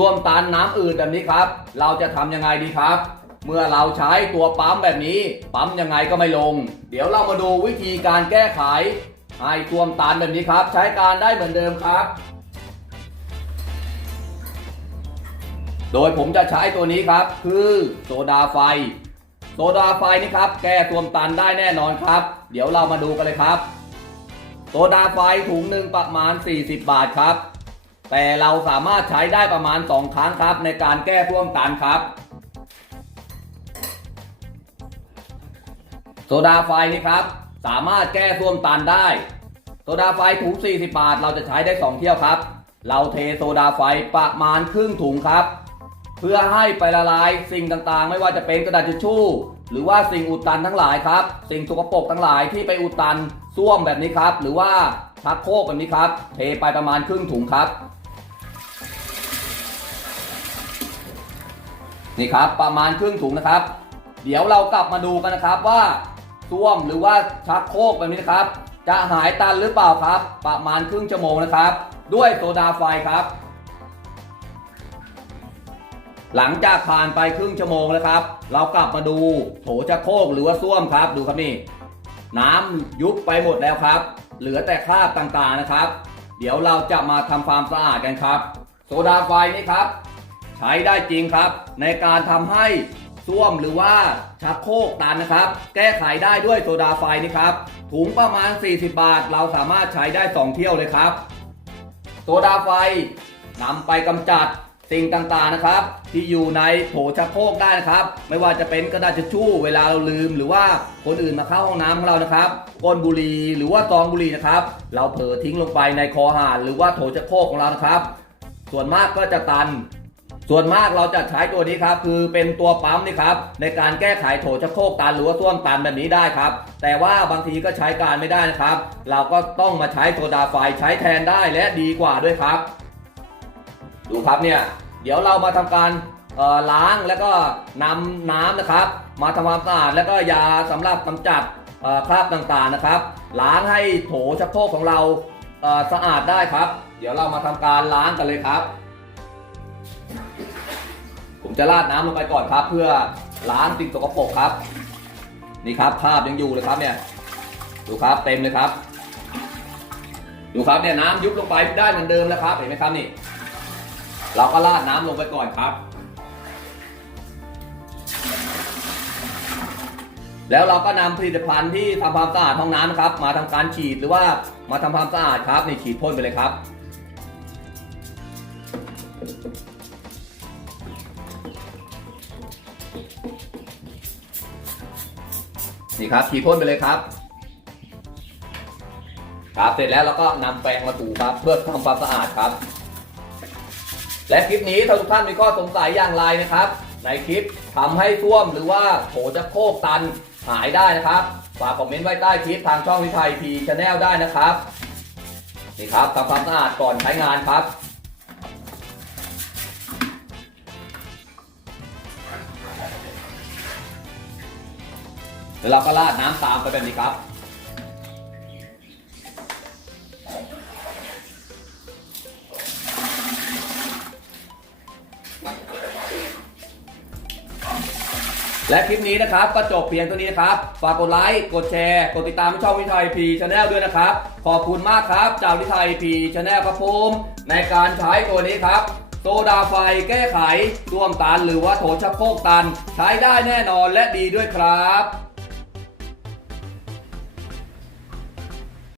ส้วมตันน้ำอืดแบบนี้ครับ เราจะทำยังไงดีครับ เมื่อเราใช้ตัวปั๊มแบบนี้ ปั๊มยังไงก็ไม่ลง เดี๋ยวเรามาดูวิธีการแก้ไขให้ส้วมตันแบบนี้ครับ ใช้การได้เหมือนเดิมครับ โดยผมจะใช้ตัวนี้ครับ คือโซดาไฟ โซดาไฟนี่ครับ แก้ส้วมตันได้แน่นอนครับ เดี๋ยวเรามาดูกันเลยครับ โซดาไฟถุงหนึ่งประมาณ 40 บาทครับ แต่เราสามารถใช้ได้ประมาณ 2 ครั้งครับ ในการแก้ท่วมตันครับ โซดาไฟนี่ครับ สามารถแก้ท่วมตันได้ โซดาไฟถุง 40 บาท เราจะใช้ได้ 2 เที่ยวครับ เราเทโซดาไฟประมาณครึ่งถุงครับ เพื่อให้ไปละลายสิ่งต่างๆ ไม่ว่าจะเป็นกระดาษทิชชู่ หรือว่าสิ่งอุดตันทั้งหลายครับ สิ่งสกปรกทั้งหลายที่ไปอุดตันส้วมแบบนี้ครับ หรือว่าชักโครกแบบนี้ครับ เทไปประมาณครึ่งถุงครับ นี่ครับประมาณครึ่งถุงนะครับ เดี๋ยวเรากลับมาดูกันนะครับว่าส้วมหรือว่าชักโครกแบบนี้นะครับ จะหายตันหรือเปล่าครับ ประมาณครึ่งชั่วโมงนะครับ ด้วยโซดาไฟครับ หลังจากผ่านไปครึ่งชั่วโมงแล้วครับ เรากลับมาดูโถชักโครกหรือว่าส้วมครับดูครับนี่ น้ำยุบไปหมดแล้วครับ เหลือแต่คราบต่างๆนะครับ เดี๋ยวเราจะมาทำความสะอาดกันครับ โซดาไฟนี่ครับ ใช้ได้จริงครับ ในการทำให้ส้วมหรือว่าชักโครกตันนะครับ แก้ไขได้ด้วยโซดาไฟนี่ครับ ถุงประมาณ 40 บาท เราสามารถใช้ได้ 2 เที่ยวเลยครับ โซดาไฟนำไปกำจัดสิ่งต่างๆนะครับ ที่อยู่ในโถชักโครกได้นะครับ ไม่ว่าจะเป็นกระดาษทิชชู่เวลาเราลืม หรือว่าคนอื่นมาเข้าห้องน้ำของเรานะครับก้นบุหรี่หรือว่าซองบุหรี่นะครับ เราเผลอทิ้งลงไปในคอหานหรือว่าโถชักโครกของเรานะครับ ส่วนมากก็จะตัน ส่วนมากเราจะใช้ตัวนี้ครับ คือเป็นตัวปั๊มนี่ครับ ในการแก้ไขโถชักโครกตันหรือว่าส้วมตันแบบนี้ได้ครับ แต่ว่าบางทีก็ใช้การไม่ได้นะครับ เราก็ต้องมาใช้โซดาไฟใช้แทนได้และดีกว่าด้วยครับ ดูครับเนี่ย เดี๋ยวเรามาทำการล้างแล้วก็นำน้ำนะครับ มาทำความสะอาดแล้วก็ยาสำหรับกำจัดคราบต่างๆนะครับ ล้างให้โถชักโครกของเราสะอาดได้ครับ เดี๋ยวเรามาทำการล้างกันเลยครับ จะราดน้ำลงไปก่อนครับ เพื่อล้างสิ่งสกปรกครับ นี่ครับภาพยังอยู่เลยครับเนี่ย ดูครับเต็มเลยครับ ดูครับเนี่ยน้ำยุบลงไปได้เหมือนเดิมแล้วครับ เห็นไหมครับนี่ เราก็ราดน้ำลงไปก่อนครับ แล้วเราก็นำผลิตภัณฑ์ที่ทำความสะอาดห้องน้ำนะครับ มาทำการฉีดหรือว่ามาทำความสะอาดครับนี่ฉีดพ่นไปเลยครับ นี่ครับฉีดพ่นไปเลยครับครับเสร็จแล้วเราก็นำแปรงมาถูครับเพื่อทำความสะอาดครับ และคลิปนี้ถ้าทุกท่านมีข้อสงสัยอย่างไรนะครับ ในคลิปทำให้ท่วมหรือว่าโถจะโคกตันหายได้นะครับฝากคอมเมนต์ไว้ใต้คลิปทางช่องวิทยพีชาแนลได้นะครับนี่ครับทำความสะอาดก่อนใช้งานครับ แล้วเราก็ราดน้ำตามไปแบบนี้ครับ และคลิปนี้นะครับก็จบเพียงเท่านี้นะครับ ฝากกดไลค์ กดแชร์ กดติดตามช่องวิทัยพีชาแนลด้วยนะครับ ขอบคุณมากครับจากวิทัยพีชาแนลครับผมในการใช้ตัวนี้ครับโซดาไฟแก้ไขร่วมตันหรือว่าโถชักโครกตัน ใช้ได้แน่นอนและดีด้วยครับ